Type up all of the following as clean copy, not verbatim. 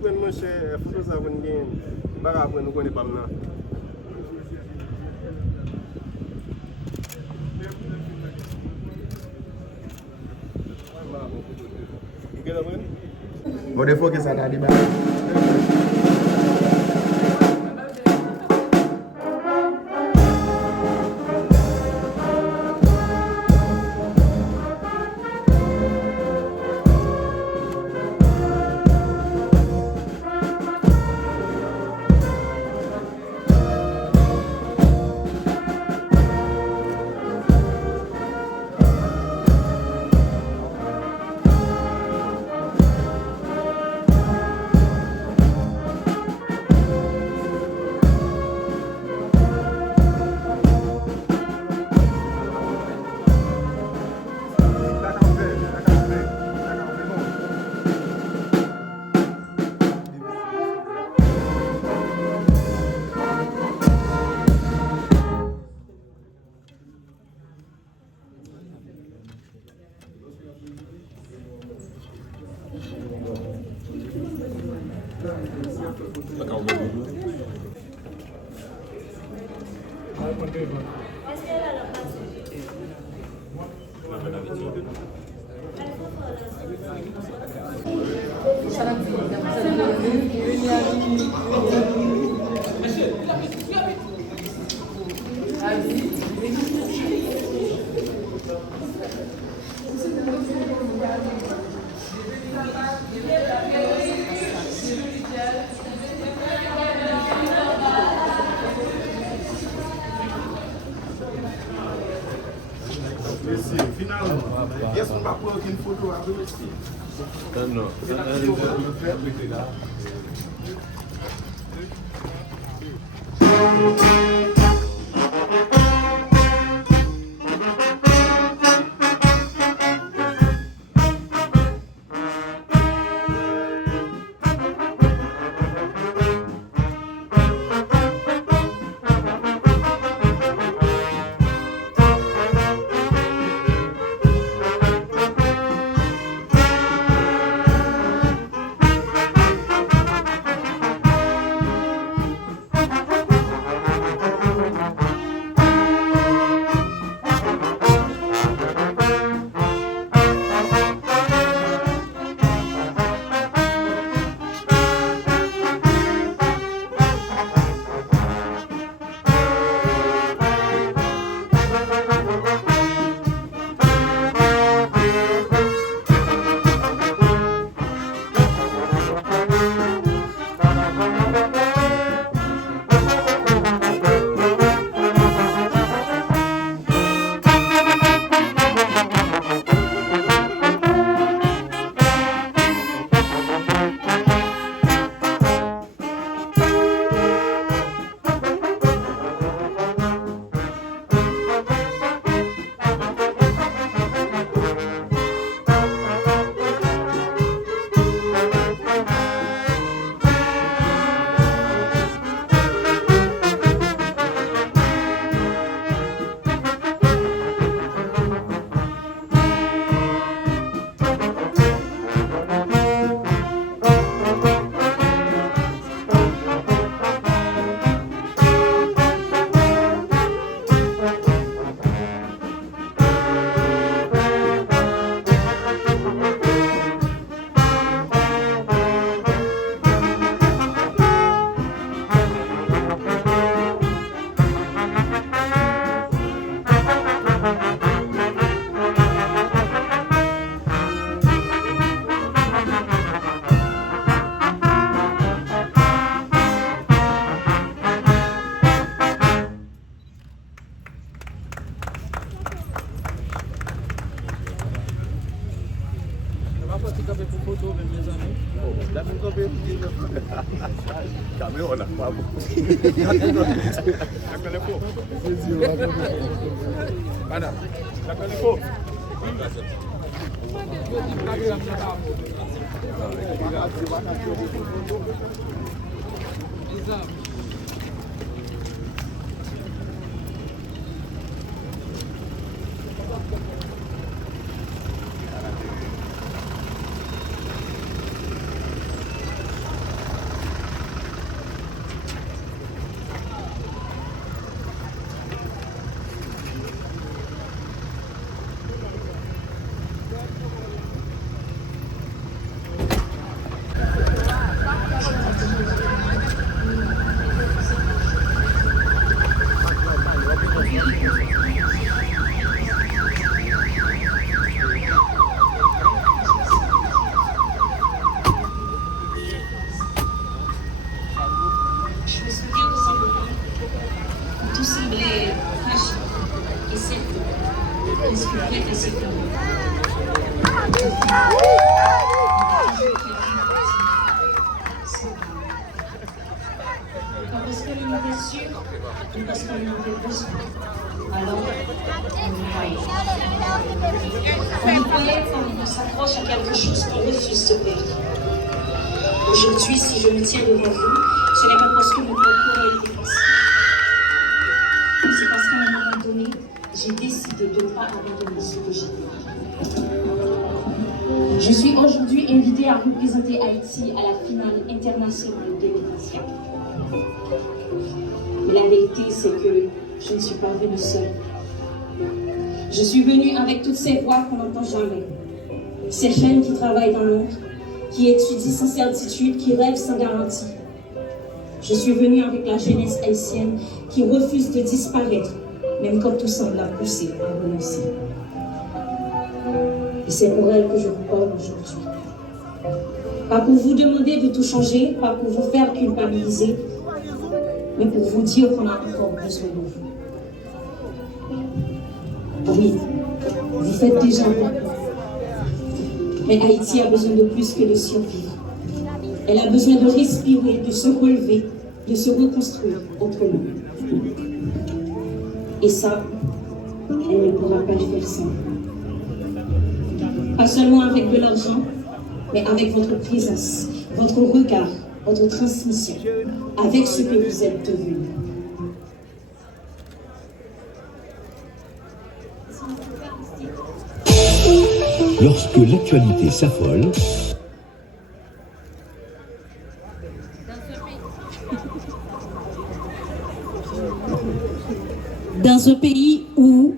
prendre mon cher, photo ça pour nous. Pas après nous connaît pas maintenant. Bon, des fois que ça t'a dit, Finalement, est-ce qu'on va prendre une photo avec le non. Caméra là, pas bon. Madame, la téléphone. mais parce qu'on en avait besoin. Alors, on y croyait quand on s'accroche à quelque chose qu'on refuse de perdre. Aujourd'hui, si je me tiens devant vous, ce n'est pas parce que mon parcours a été facile. C'est parce qu'à un moment donné, j'ai décidé de ne pas abandonner ce que j'ai. Je suis aujourd'hui invitée à représenter Haïti à la finale internationale 2024. Mais la vérité, c'est que je ne suis pas venue seule. Je suis venue avec toutes ces voix qu'on n'entend jamais. Ces jeunes qui travaillent dans l'ombre, qui étudient sans certitude, qui rêvent sans garantie. Je suis venue avec la jeunesse haïtienne qui refuse de disparaître, même quand tout semble poussé à renoncer. Et c'est pour elle que je vous parle aujourd'hui. Pas pour vous demander de tout changer, pas pour vous faire culpabiliser, mais pour vous dire qu'on a encore besoin de vous. Oui, vous faites déjà beaucoup. Mais Haïti a besoin de plus que de survivre. Elle a besoin de respirer, de se relever, de se reconstruire autrement. Et ça, elle ne pourra pas le faire seule. Pas seulement avec de l'argent, mais avec votre présence, votre regard, votre transmission, avec ce que vous êtes devenus. Lorsque l'actualité s'affole, dans un pays où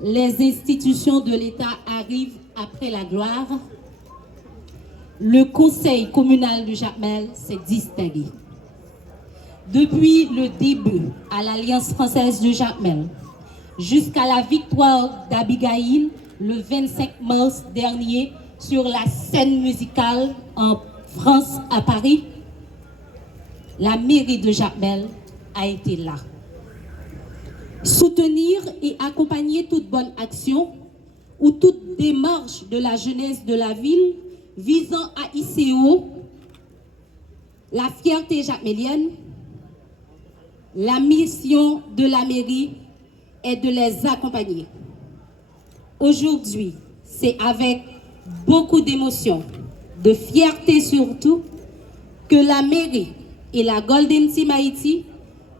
les institutions de l'État arrivent après la gloire, le conseil communal de Jacmel s'est distingué. Depuis le début à l'Alliance française de Jacmel, jusqu'à la victoire d'Abigail le 25 mars dernier sur la scène musicale en France à Paris, la mairie de Jacmel a été là. Soutenir et accompagner toute bonne action ou toute démarche de la jeunesse de la ville visant à hisser haut la fierté jacmélienne. La mission de la mairie est de les accompagner. Aujourd'hui, c'est avec beaucoup d'émotion, de fierté surtout, que la mairie et la Golden Team Haïti,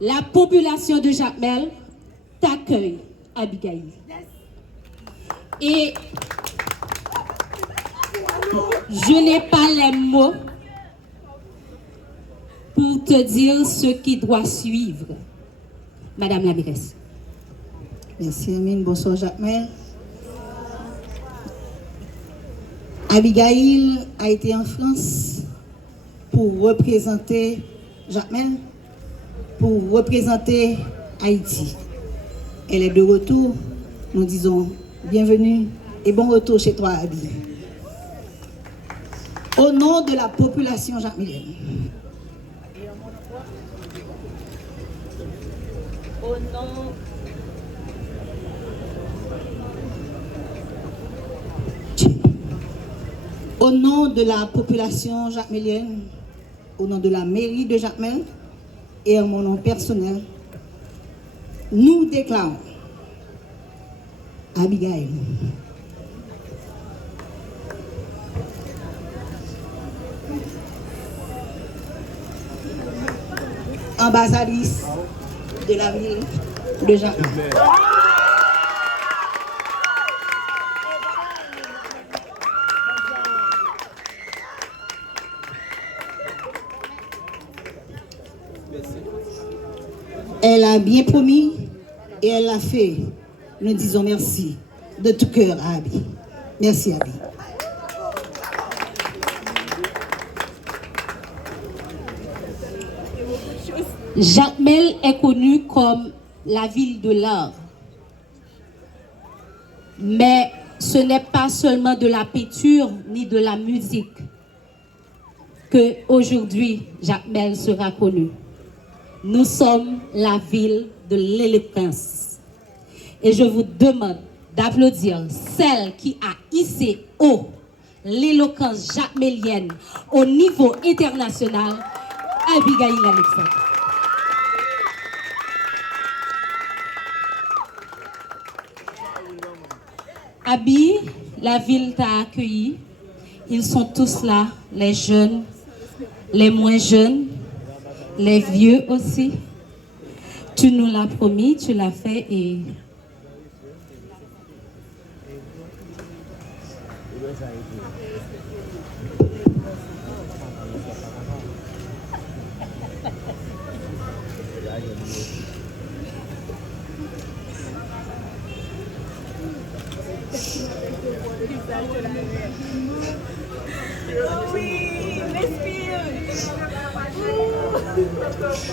la population de Jacmel, t'accueille, Abigail. Et je n'ai pas les mots pour te dire ce qui doit suivre, Madame la mairesse. Merci Amine, bonsoir Jacmel. Abigail a été en France pour représenter Jacmel, pour représenter Haïti. Elle est de retour. Nous disons bienvenue et bon retour chez toi, Abi. Au nom de la population jacmelienne. Au nom de la population jacmelienne, au nom de la mairie de Jacmel et en mon nom personnel, nous déclarons Abigail. Ambassadrice de la ville de Jacmel. Elle a bien promis et elle l'a fait. Nous disons merci de tout cœur à Abi. Merci Abi. Jacmel est connue comme la ville de l'art. Mais ce n'est pas seulement de la peinture ni de la musique que aujourd'hui Jacmel sera connue. Nous sommes la ville de l'éloquence. Et je vous demande d'applaudir celle qui a hissé haut l'éloquence jacmélienne au niveau international, Abigail Alexandre. Abi, la ville t'a accueilli. Ils sont tous là, les jeunes, les moins jeunes, les vieux aussi. Tu nous l'as promis, tu l'as fait et...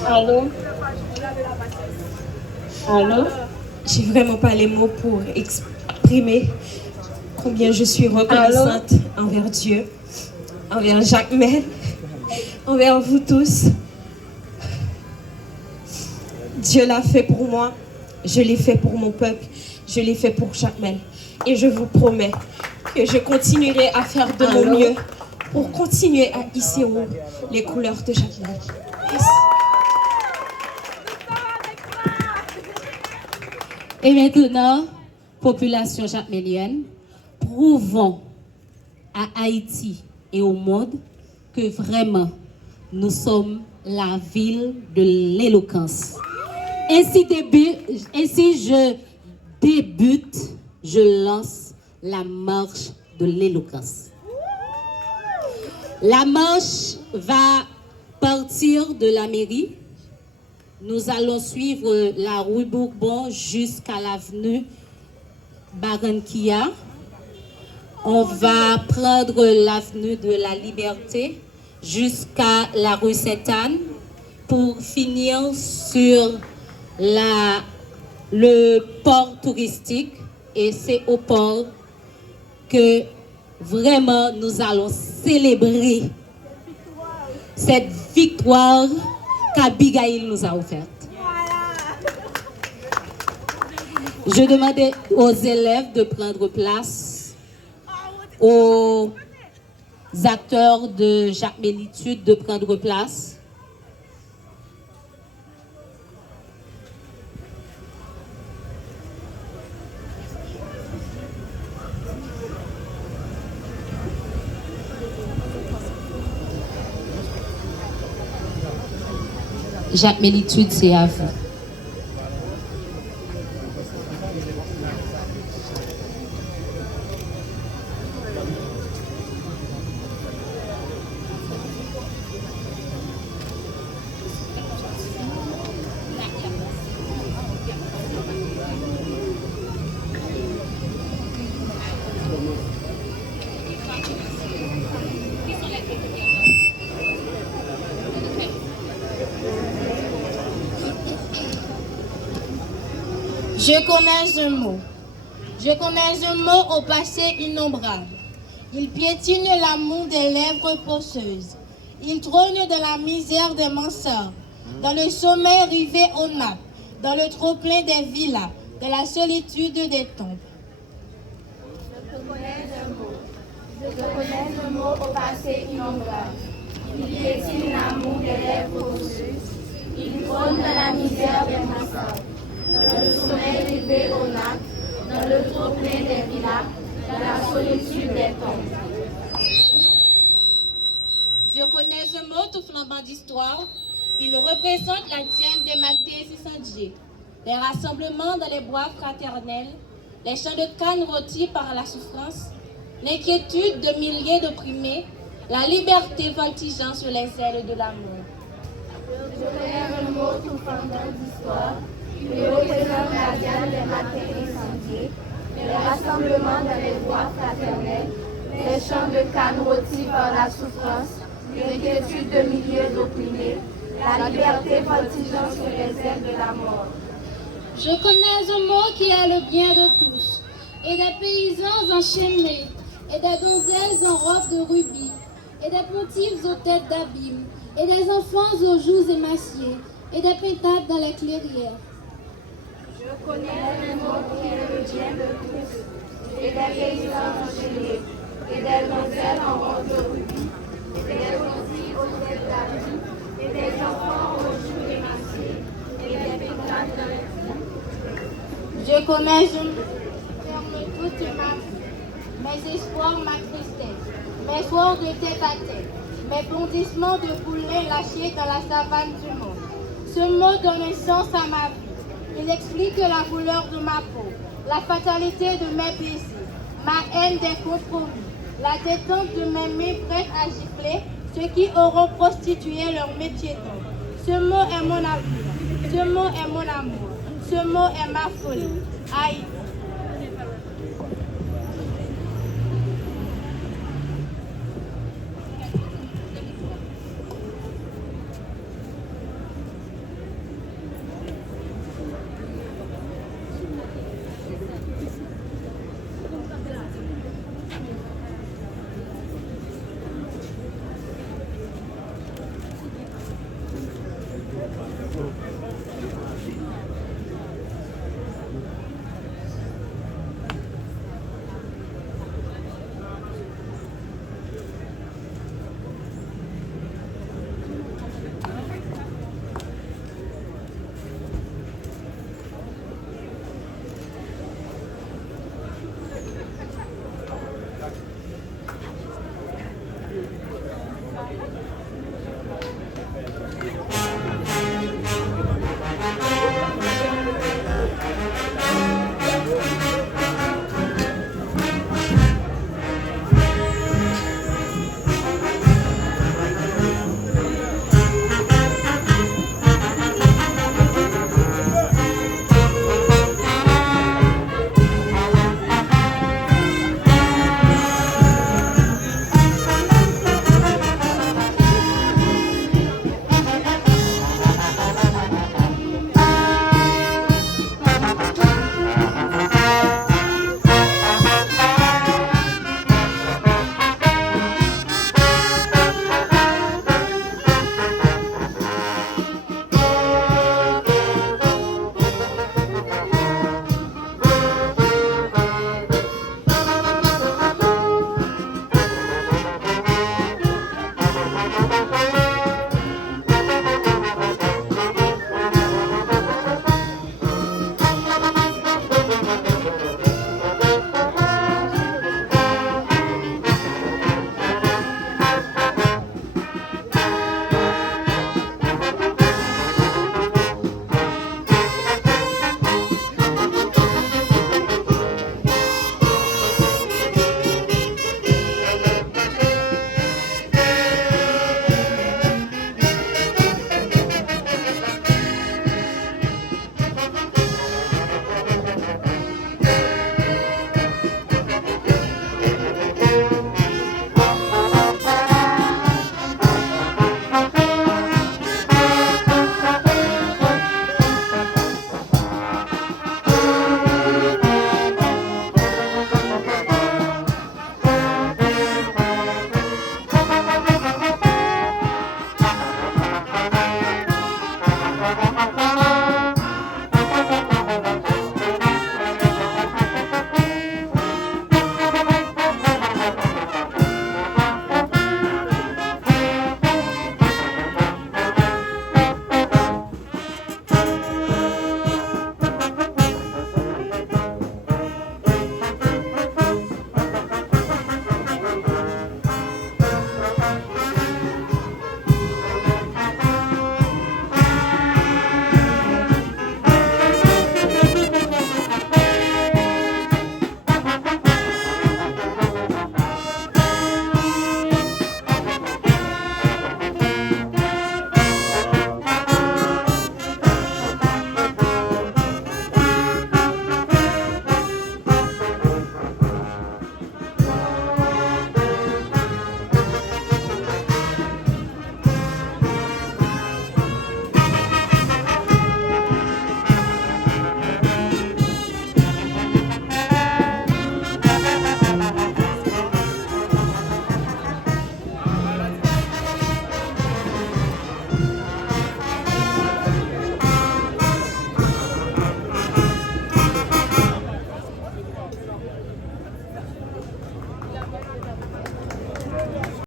Allô? Allô? J'ai vraiment pas les mots pour exprimer combien je suis reconnaissante envers Dieu, envers Jacmel, envers vous tous. Dieu l'a fait pour moi, je l'ai fait pour mon peuple, je l'ai fait pour Jacmel. Et je vous promets que je continuerai à faire de mon mieux pour continuer à hisser haut les couleurs de Jacmel. Yes. Et maintenant, population jacmélienne, prouvons à Haïti et au monde que vraiment nous sommes la ville de l'éloquence. Ainsi, je lance la marche de l'éloquence. La marche va partir de la mairie. Nous allons suivre la rue Bourbon jusqu'à l'avenue Barranquilla. On va prendre l'avenue de la Liberté jusqu'à la rue Sainte-Anne pour finir sur le port touristique. Et c'est au port que vraiment nous allons célébrer cette victoire qu'Abigail nous a offerte. Je demandais aux élèves de prendre place, aux acteurs de Jacmélitude de prendre place. Jacmélitude, c'est à vous. Je connais un mot. Je connais un mot au passé innombrable. Il piétine l'amour des lèvres fausseuses. Il trône de la misère des mansards, dans le sommeil rivé aux nappes, dans le trop-plein des villas, de la solitude des tombes. Je connais un mot. Je connais un mot au passé innombrable. Il piétine l'amour des lèvres fausseuses. Il trône de la misère des mansards, dans le sommeil rivé aux nappes, dans le trop-plein des villas, dans la solitude des tombes. Je connais ce mot tout flambant d'histoire. Il représente la gemme des matés incendiés, les rassemblements dans les bois fraternels, les champs de canne rôtis par la souffrance, l'inquiétude de milliers d'opprimés, la liberté voltigeant sur les ailes de l'amour. Je connais un mot tout flambant d'histoire. Il représente la gemme des matins incendiés, les rassemblements dans les bois fraternels, les champs de canne rôtis par la souffrance, l'inquiétude de milliers d'opprimés, la liberté voltigeant sur les ailes de la mort. Je connais un mot qui est le bien de tous, et des paysans enchaînés, et des donzelles en robe de rubis, et des pontifs aux têtes d'abîme, et des enfants aux joues émaciées, et des pétales dans les clairières. Je connais un mot qui est le bien de tous, et des paysans enchaînés, et des donzelles en robe de rubis, et des pontifs aux têtes d'abîme, et des enfants aux joues émaciées, et des pétales dans les clairières. Je connais un mot, ferme toute ma mes soirs de tête à tête, mes bondissements de poulets lâchés dans la savane du monde. Ce mot donne un sens à ma vie. Il explique la couleur de ma peau, la fatalité de mes plaisirs, ma haine des compromis, la détente de mes mains prêtes à gifler ceux qui auront prostitué leur métier d'homme. Ce mot est mon avenir, ce mot est mon amour, ce mot est ma folie. Aïe. Thank you.